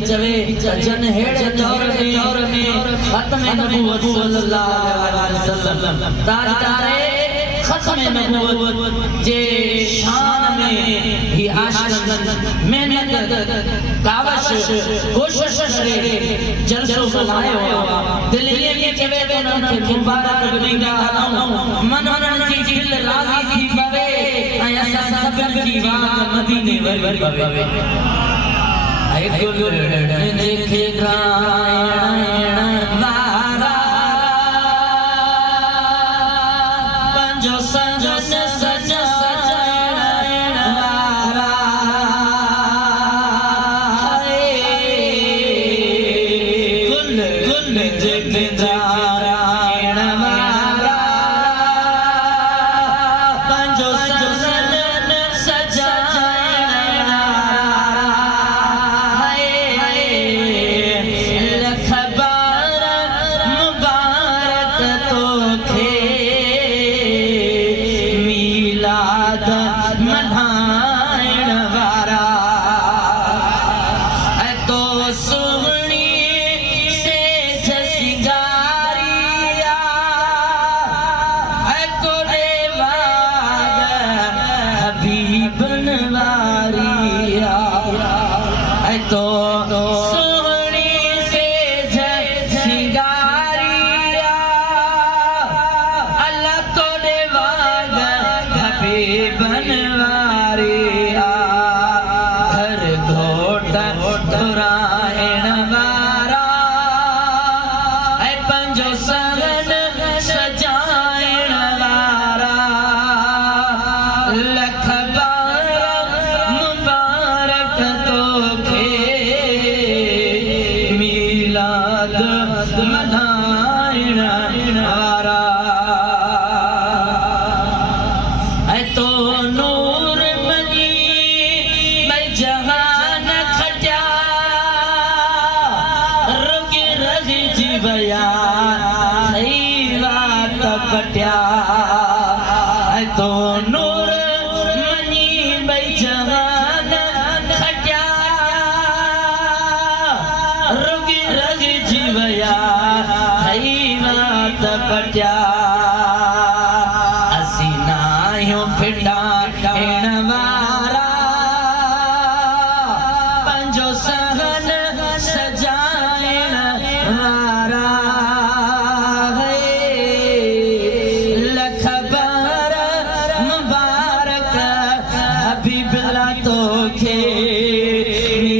चवे जन हेड़े दौर में खत्म नबूवत सल्लल्लाहु अलैहि वसल्लम तारे खत्म नबूवत जे शान में ही आशिकन मेहनत कावश कोशिश करे जलसो बनायो दिल ये चवे तो न मुबारक बनीगा मन जी दिल राजी थी पवे ऐसा सब की वाह मदीने वर पवे देखे वारा पंजो सजन सजायण वारा कुल कुल देखे नारायण वारा पंजो सजन सजायण तो नूर मनी बई जहान खटिया रुगी रगी जीवया हई बात पटिया असी नायो फिटा एण वारा पंजो सहन सजायण वारा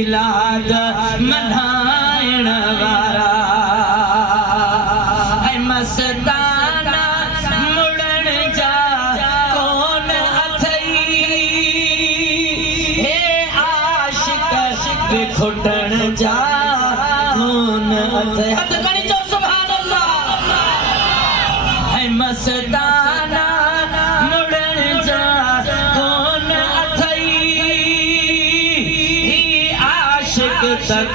मिलाद मनायण वारा ऐ मस्ताना मुड़न जा कौन अथई हे आशिक खुटण जा कौन अथई हथ करी जो सुभान अल्लाह ऐ मस्ताना मुड़न जा कौन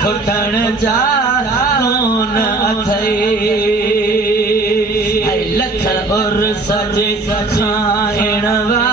खुटण जा कौन अथई लख और सज खाइण वारा